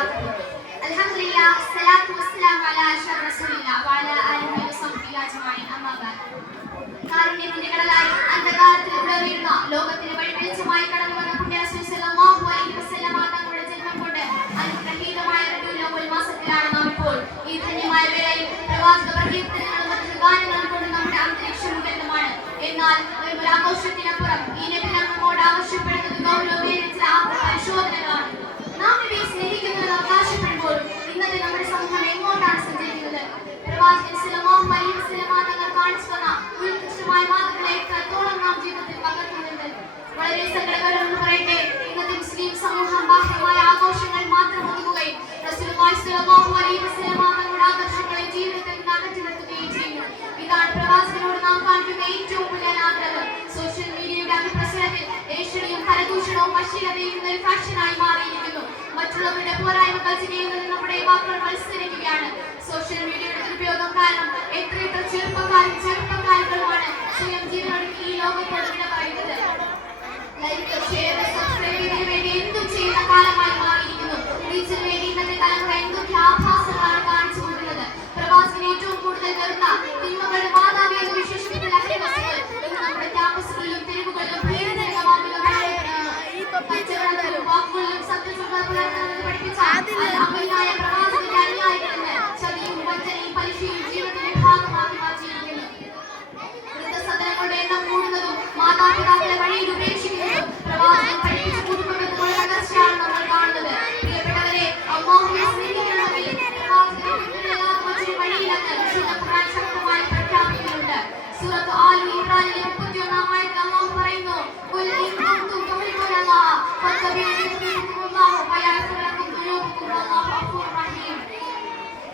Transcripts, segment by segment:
وبركاته. الحمد لله الصلاة والسلام على أشرف رسول الله وعلى آله وصحبه أجمعين. أما بعد. കാരുണ്യത്തിന്റെ കടലായി അന്ധകാരത്തിൽ ഉടറിയിരുന്ന ലോകത്തിന് വഴിവെളിച്ചമായി കടന്നു വന്ന പുണ്യറസൂൽ സല്ലല്ലാഹു അലൈഹി വസല്ലമ തങ്ങളുടെ ജന്മം കൊണ്ട് അനുഗ്രഹീതമായ റബീഉൽ അവ്വൽ മാസത്തിലാണ് നാം ഇപ്പോൾ. ഈ ധന്യമായ വേളയിൽ പ്രവാചക പ്രകീർത്തനങ്ങളും മറ്റു ഗാനങ്ങളും കൊണ്ട് നമ്മുടെ അന്തരീക്ഷം മുഖരിതമാണ്. എന്നാൽ ഒരു ആഘോഷത്തിനപ്പുറം ഈ നബി നമ്മോട് ആവശ്യപ്പെടുന്നത് ഗൗരവമേറിയ ചില പരിശോധനകളാണ്. നാം നബിയെ സ്നേഹിക്കുന്നത് അവകാശപ്പെടുമ്പോൾ ഇന്നത്തെ നമ്മുടെ സമൂഹം എങ്ങോട്ടാണ് സഞ്ചരിക്കുന്നത്? പ്രവാചകൻ സല്ലല്ലാഹു അലൈഹി വസല്ലമ തങ്ങൾ കാണിച്ചു തന്ന ഉത്കൃഷ്ടമായ മാതൃകകളെ എത്രത്തോളം നാം ജീവിതത്തിൽ പകർത്തുന്നുണ്ട്? വളരെ സങ്കടകരമെന്ന് പറയട്ടെ, ഇന്നത്തെ മുസ്ലിം സമൂഹം ബാഹ്യമായ ആഘോഷങ്ങൾ മാത്രം ഒതുങ്ങുകയും റസൂലുള്ളാഹി സ്വല്ലല്ലാഹു അലൈഹി വസല്ലമ തങ്ങളുടെ ആദർശങ്ങളെ ജീവിതത്തിൽ നിന്ന് അകറ്റി നിർത്തുകയും ചെയ്യുന്നു. ഇതാണ് പ്രവാചകനോട് നാം കാണിക്കുന്ന ഏറ്റവും വലിയ ആദരവ്. സോഷ്യൽ മീഡിയയുടെ അതിപ്രസരത്തിൽ ഏഷ്യയും കരദൂഷണവും അശ്ലീലതയും ഒരു ഫാഷനായി മാറിയിരിക്കുന്നു. മറ്റുള്ളവരുടെ പോരായ്മകൾ ചെയ്യുന്നത് നമ്മുടെ യുവാക്കൾ മത്സരിക്കുകയാണ്. സോഷ്യൽ മീഡിയയുടെ ദുരുപയോഗം കാരണം എത്രയെത്ര ചെറുപ്പക്കാരുകളുമാണ് സ്വയം ജീവനൊടുക്കി ഈ ലോകത്തോട് വിട പറയുന്നത്. ലൈക്ക്, ഷെയർ, സബ്സ്ക്രൈബ് ഇതിനു വേണ്ടി എന്തും ചെയ്യുന്ന കാലമായി മാറിയിരിക്കുന്നു. റീച്ചിന് വേണ്ടി ഇന്നത്തെ തലമുറ എന്തൊക്കെ ആഭാസങ്ങളാണ് കാണിച്ചു കൂട്ടുന്നത്. പ്രവാസിന് ഏറ്റവും കൂടുതൽ വെറുത്ത തിന്മകളുടെ മാതാവി എന്ന് വിശേഷിപ്പിച്ച ലഹരി വസ്തുക്കൾ ഇന്ന് നമ്മുടെ ക്യാമ്പസുകളിലും തെരുവുകളിലും വാക്കുകളിലും സത്യസന്ധത പുലർത്തുന്നത് പഠിപ്പിച്ച അമ്മയായ പ്രവാസിന്റെ അനുയായികളെന്ന് ചതിയും വഞ്ചനയും പലിശയും ജീവിതത്തിന്റെ ഭാഗമാക്കി മാറ്റിയിരിക്കുന്നു. വൃദ്ധസദനങ്ങളുടെ എണ്ണം കൂടുന്നതും മാതാപിതാക്കളെ വഴിയിൽ ഉപേക്ഷിക്കുന്നതും പ്രവാസികൾ പഠിപ്പിച്ച കുടുംബബന്ധങ്ങളുടെ തകർച്ചയാണ് നമ്മൾ കാണുന്നത്. പ്രിയപ്പെട്ടവരെ, അല്ലാഹുവിനെ സ്നേഹിക്കണമെങ്കിൽ പ്രവാസികളെ വഴിയിലെന്ന് വിശുദ്ധ ഖുർആൻ ശക്തമായി പ്രഖ്യാപിക്കുന്നുണ്ട്. സൂറത്ത് ആൽ ഇംറാനിലെ 31-ാം ആയത്തിൽ അല്ലാഹു പറയുന്നു, ഖുൽ ഇൻ കുൻതും തുഹിബ്ബൂനല്ലാഹ ഫത്തബിഊനി യുഹ്ബിബുകുമുല്ലാഹു വയഗ്ഫിർ ലക്കും ദുനൂബക്കും വല്ലാഹു ഗഫൂറുർ റഹീം.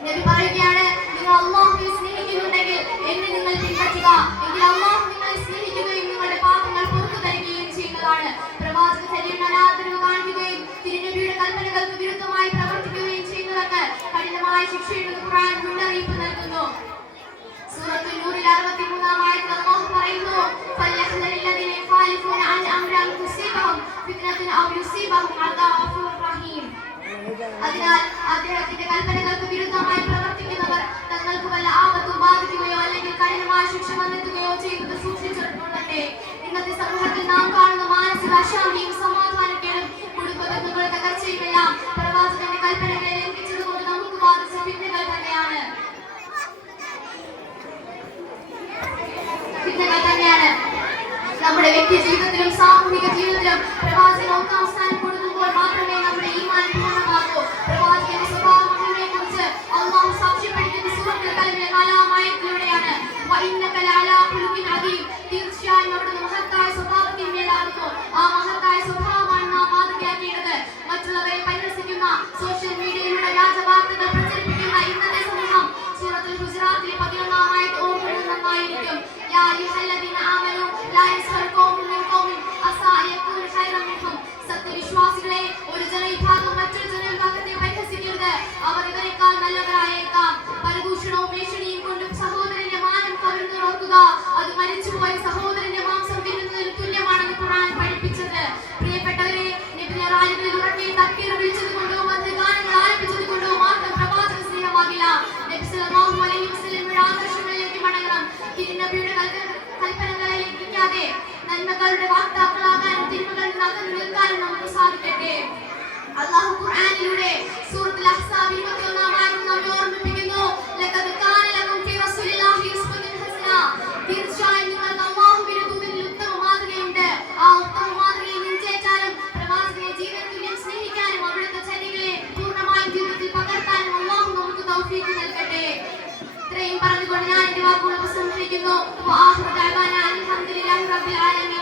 നബി പറയുകയാണ്, നിങ്ങൾ അല്ലാഹുവിനെ സ്നേഹിക്കുന്നുണ്ടെങ്കിൽ എന്നെ നിങ്ങൾ പിൻപറ്റുക, എങ്കിൽ അല്ലാഹു നിങ്ങളെ സ്നേഹിക്കുകയും നിങ്ങളുടെ പാപങ്ങൾ പുറത്തു തരികയും ചെയ്യുന്നതാണ്. പ്രവാചക ചര്യയുടെ അനാദരവ് കാണിക്കുകയും തിരുനബിയുടെ കൽപ്പനകൾക്ക് വിരുദ്ധമായി പ്രവർത്തിക്കുകയും ചെയ്യുന്നവർക്ക് കഠിനമായ ശിക്ഷയുടെ ഖുർആൻ മുന്നറിയിപ്പ് നൽകുന്നു. സൂറത്തുൽ നൂറിൽ 63-ാം ആയത്തിൽ അല്ലാഹു പറയുന്നു, ഫൽയഹ്ദരില്ലദീന യുഖാലിഫൂന അൻ അംരി അൻ തുസീബഹും ഫിത്നത്തുൻ ഔ യുസീബഹും അദാബുൻ റഹീം. അതിനാൽ അദ്ദേഹത്തിന്റെ കൽപ്പനകൾക്ക് വിരുദ്ധമായി പ്രവർത്തിക്കുന്നവർ തങ്ങൾക്ക് വല്ല ആപത്തും ബാധിക്കുകയോ അല്ലെങ്കിൽ കഠിനമായ ശിക്ഷ വന്നെത്തുകയോ ചെയ്യുന്നത് സൂക്ഷിച്ചിട്ടുണ്ടേ. ഇന്നത്തെ സമൂഹത്തിൽ നാം കാണുന്ന മാനസിക അശാന്തിയും സമാധാനക്കേടും കുടുംബബന്ധങ്ങളുടെ തകർച്ചയുമെല്ലാം പ്രവാചകന്റെ കൽപ്പനകളെ ലംഘിച്ചതുകൊണ്ട് നമുക്ക് ബാധിച്ച ഫിത്നകൾ തന്നെയാണ്. നമ്മുടെ വ്യക്തി ജീവിതത്തിലും സാമൂഹിക ജീവിതത്തിലും പ്രവാചകൻ ഒന്നാം സ്ഥാനം കൊടുക്കുമ്പോൾ മാത്രമേ നമ്മുടെ ഈമാൻ പൂർണ്ണമാകൂ. പ്രവാചകന്റെ സ്വഭാവങ്ങളെ കുറിച്ച് അല്ലാഹു സാക്ഷ്യപ്പെടുത്തിയത് സൂറത്തുൽ കലമിലെ 4-ാം ആയത്തിലൂടെയാണ്. വഇന്നക ലഅലാ ഖുലുഖിൻ അദീം. തീർച്ചയായും അവിടുന്ന് മഹത്തായ സ്വഭാവത്തിന്മേലാകുന്നു. ആ മഹത്തായ സ്വഭാവമാണ് നാം മാതൃകയാക്കിയത്. മറ്റുള്ളവരെ പരിഹസിക്കുന്ന സോഷ്യൽ മീഡിയയിലൂടെ വ്യാജ വാർത്തകൾ പ്രചരിപ്പിക്കുന്ന ഇന്നത്തെ സമൂഹം സൂറത്തുൽ ഹുജറാത്തിലെ 11-ാം ആയത്ത് ഓർക്കുന്നത് നന്നായിരിക്കും. യാ അയ്യുഹല്ലദീന ആമനൂ ലാ യസ്ഖർ ഖൗമുൻ മിൻ ഖൗമിൻ അസാ യകൂനു ഖൈറൻ മിൻഹും. സത്യവിശ്വാസികളെ ഒരു ജനവിഭാഗം മറ്റൊരു ജനവിഭാഗത്തെ പരിഹസിക്കരുത്, അവർ ഇവരെക്കാൾ നല്ലവരായേക്കാം. പരദൂഷണവും ഭീഷണിയും കൊണ്ടും സഹോദരന്റെ മാനം കവർന്നു നോക്കുക, അത് മരിച്ചുപോയ സഹോദരന്റെ മാംസം തിന്നുന്നതിന് തുല്യമാണെന്ന് ഖുർആൻ പഠിപ്പിച്ചത്. പ്രിയപ്പെട്ടവരെ, നബിറാലികളിൽ ഉറക്കെ തക്ബീർ വിളിച്ചതുകൊണ്ടോ മറ്റ് ഗാനങ്ങൾ ആലപിച്ചതുകൊണ്ടോ മാത്രം പ്രവാചക സ്നേഹമാകില്ല. നബി സല്ലല്ലാഹു അലൈഹി വസല്ലമയുടെ ആദർശങ്ങളിലേക്ക് മടങ്ങണം. തിരുനബിയുടെ കൽപ്പനകളെ ലംഘിക്കാതെ നന്മകളുടെ വാഗ്ദാക്കളാകാനും തിന്മകളിൽ നിന്ന് അകന്നു നിൽക്കാനും നമുക്ക് സാധിക്കട്ടെ. അല്ലാഹു ഖുർആനിലൂടെ സൂറത്തുൽ അഹ്സാബ് 21-ാം ആയത്തിൽ നമ്മെ ഓർമ്മിപ്പിക്കുന്നു, ലഖദ് കാന ലക്കും ഫീ റസൂലില്ലാഹി ഉസ്വത്തുൻ ഹസന. തീർച്ചയായും നിങ്ങൾക്ക് അല്ലാഹുവിന്റെ ദൂതനിൽ ഉത്തമ മാതൃകയുണ്ട്. ആ ഉത്തമ മാതൃകയെ നിശ്ചയിച്ചാലും പ്രവാചകനെ ജീവതുല്യം സ്നേഹിക്കാനും അവിടുത്തെ ചര്യകളെ പൂർണ്ണമായും ജീവിതത്തിൽ പകർത്താനും അല്ലാഹു നമുക്ക് തൗഫീഖ് നൽകട്ടെ. ഇത്രയും പറഞ്ഞുകൊണ്ട് ഞാൻ എന്റെ വാക്കുകൾ ഉപസംഹരിക്കുന്നു. വആഖിറു ദഅവാനാ അൽഹംദുലില്ലാഹി റബ്ബിൽ ആലമീൻ.